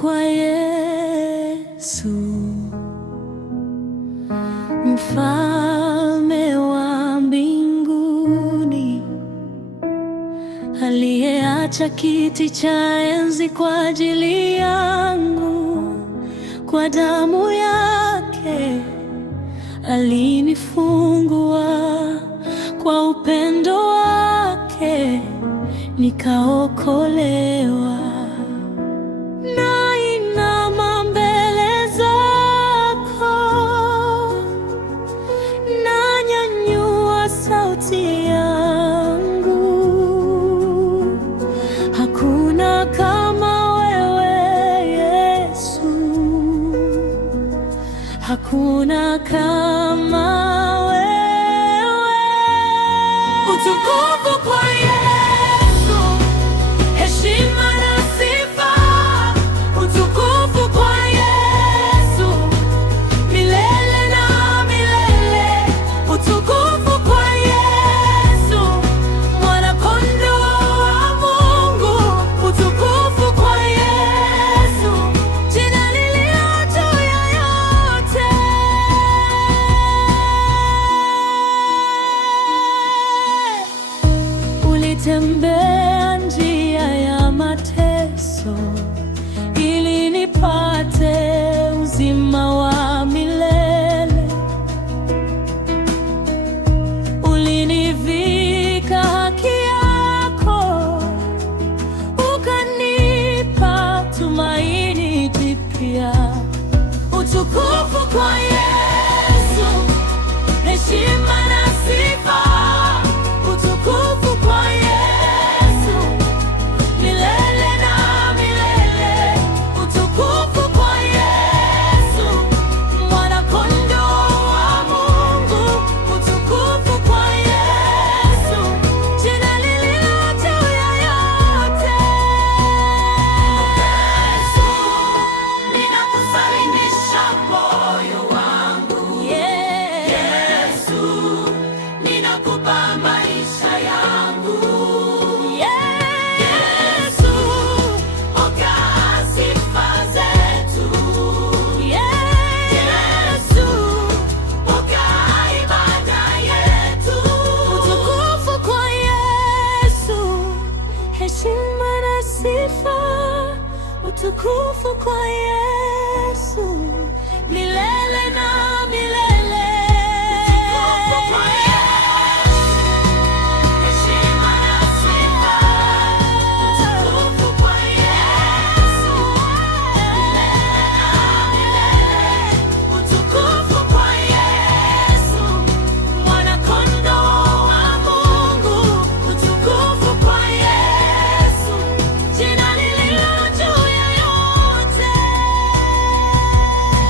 kwa Yesu, Mfalme wa mbinguni, aliyeacha kiti cha enzi kwa ajili yangu. Kwa damu yake alinifungua, kwa upendo wake nikaokolewa. Nainama mbele zako, nanyanyua sauti yangu. Hakuna kama wewe Yesu, hakuna kama wewe. Utukufu kwa Yesu, heshima na sifa. Utukufu kwa Yesu, milele na milele. Utukufu kwa Yesu, mwana-kondoo wa Mungu. Utukufu kwa Yesu, jina lililo juu ya yote. Ulitembea njia ya mateso ili nipate uzima wa milele. Ulinivika haki yako, ukanipa tumaini jipya. Utukufu kwa Yesu, heshima na sifa. Utukufu kwa Yesu, milele na milele. Utukufu kwa Yesu, mwana-kondoo wa Mungu. Utukufu kwa Yesu, jina lililo juu ya yote. Yesu, ninakusalimisha moyo wangu. Yesu, ninakupa maisha yangu. Yesu, okoa sifa zetu. Yesu, okoa ibada yetu. Utukufu kwa Yesu, heshima na sifa. Utukufu kwa Yesu, milele na milele. Utukufu kwa Yesu, heshima na sifa. Utukufu kwa Yesu, milele na milele. Utukufu kwa Yesu, mwana-kondoo wa Mungu. Utukufu kwa Yesu, jina lililo juu ya yote.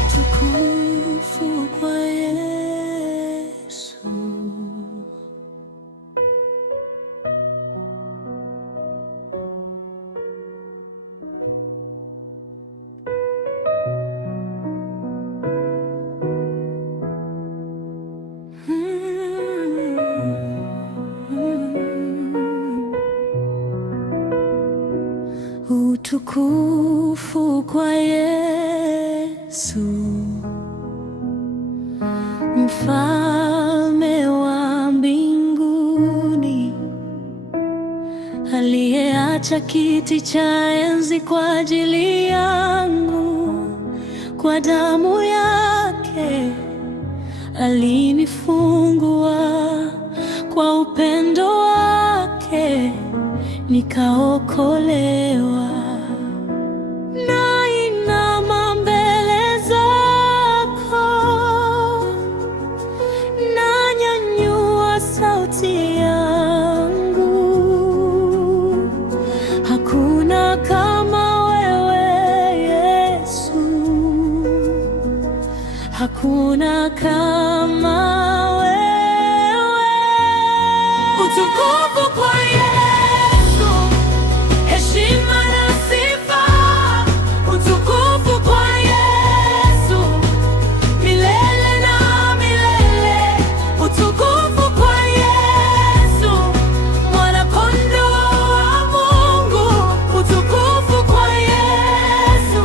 Utukufu kwa Yesu. Utukufu kwa Yesu, Mfalme wa mbinguni, aliyeacha kiti cha enzi kwa ajili yangu. Kwa damu yake alinifungua, kwa upendo wake nikaokolewa. Nainama mbele zako, nanyanyua sauti yangu. Hakuna kama wewe Yesu, hakuna kama wewe. Utukufu kwa Yesu, heshima na sifa. Utukufu kwa Yesu, milele na milele. Utukufu kwa Yesu, mwana-kondoo wa Mungu. Utukufu kwa Yesu,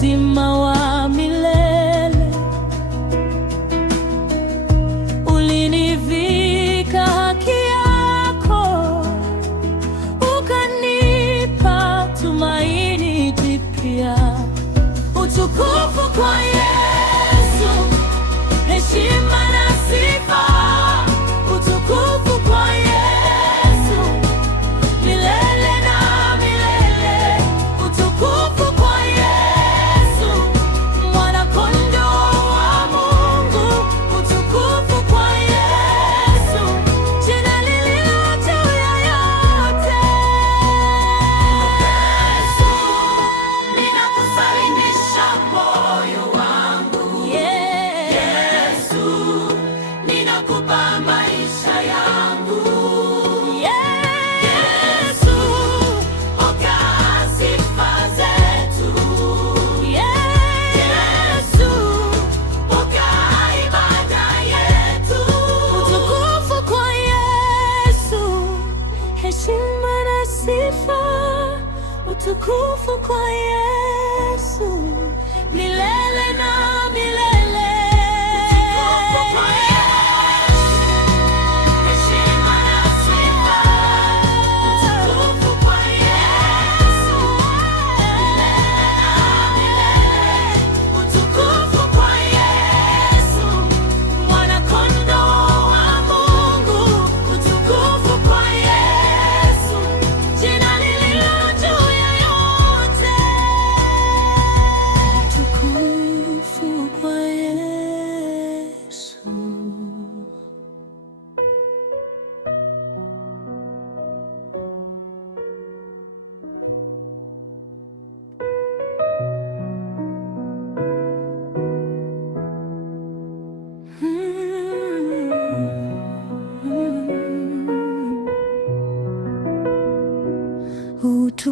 uzima wa milele. Ulinivika haki yako, ukanipa tumaini jipya. Utukufu kwa Yesu, heshima na sifa. Utukufu kwa Yesu, milele na milele. Utukufu kwa Yesu, mwana-kondoo wa Mungu. Utukufu kwa Yesu, jina lililo juu ya yote. Yesu, ninakusalimisha moyo wangu. Yesu, ninakupa maisha yangu. Yesu, oka sifa zetu. Yesu, oka ibada yetu. Utukufu kwa Yesu, heshima na sifa. Utukufu kwa Yesu, milele na milele. Utukufu kwa Yesu, heshima na sifa. Utukufu kwa Yesu, milele na milele. Utukufu kwa Yesu, mwana-kondoo wa Mungu. Utukufu kwa Yesu, jina lililo juu ya yote. Utukufu kwa Yesu.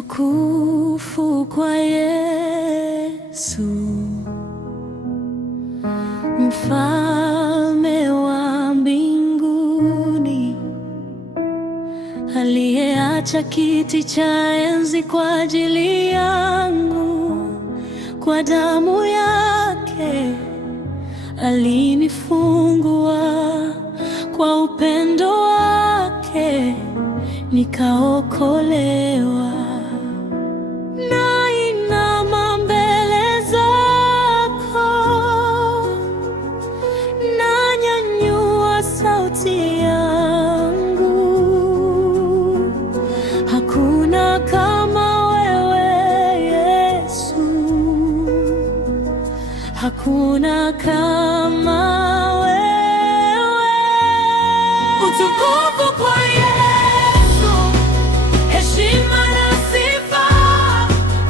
Utukufu kwa Yesu, mfalme wa mbinguni, aliyeacha kiti cha enzi kwa ajili yangu. Kwa damu yake alinifungua, kwa upendo wake nikaokolewa. Nainama mbele zako, nanyanyua sauti yangu. Hakuna kama wewe Yesu, hakuna kama wewe. Utukufu kwa Yesu, heshima na sifa.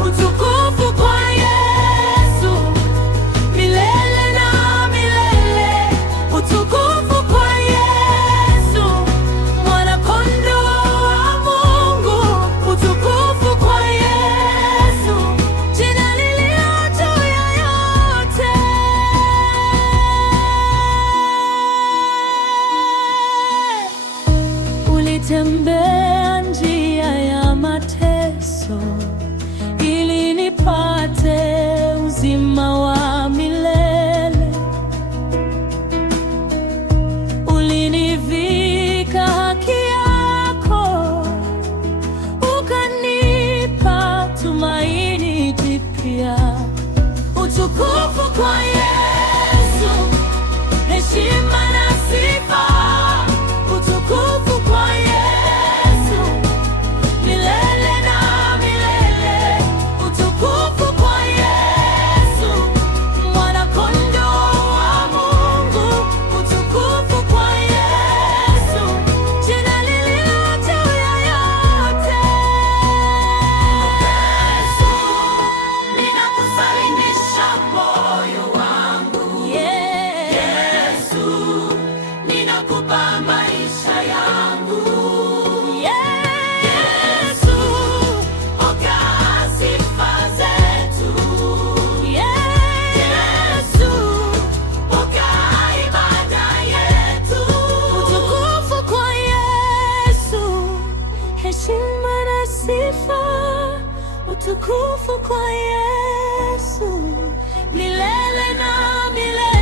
Utukufu kwa Yesu, milele na milele. Utukufu kwa Yesu, mwana-kondoo wa Mungu. Utukufu kwa Yesu, jina lililo juu ya yote. Ulitembea njia ya mateso ili nipate uzima wa milele. Ulinivika haki yako, ukanipa tumaini jipya. Utukufu kwa Yesu, heshima na sifa. Utukufu kwa Yesu, milele na milele. Utukufu kwa Yesu, mwana-kondoo wa Mungu. Utukufu kwa Yesu, jina lililo juu ya yote. Yesu, ninakusalimisha moyo wangu. Yesu, ninakupa maisha yangu. Yesu, oka sifa zetu. Yesu, oka ibada yetu. Utukufu kwa Yesu, heshima na sifa. Utukufu kwa Yesu. Yesu milele na milele.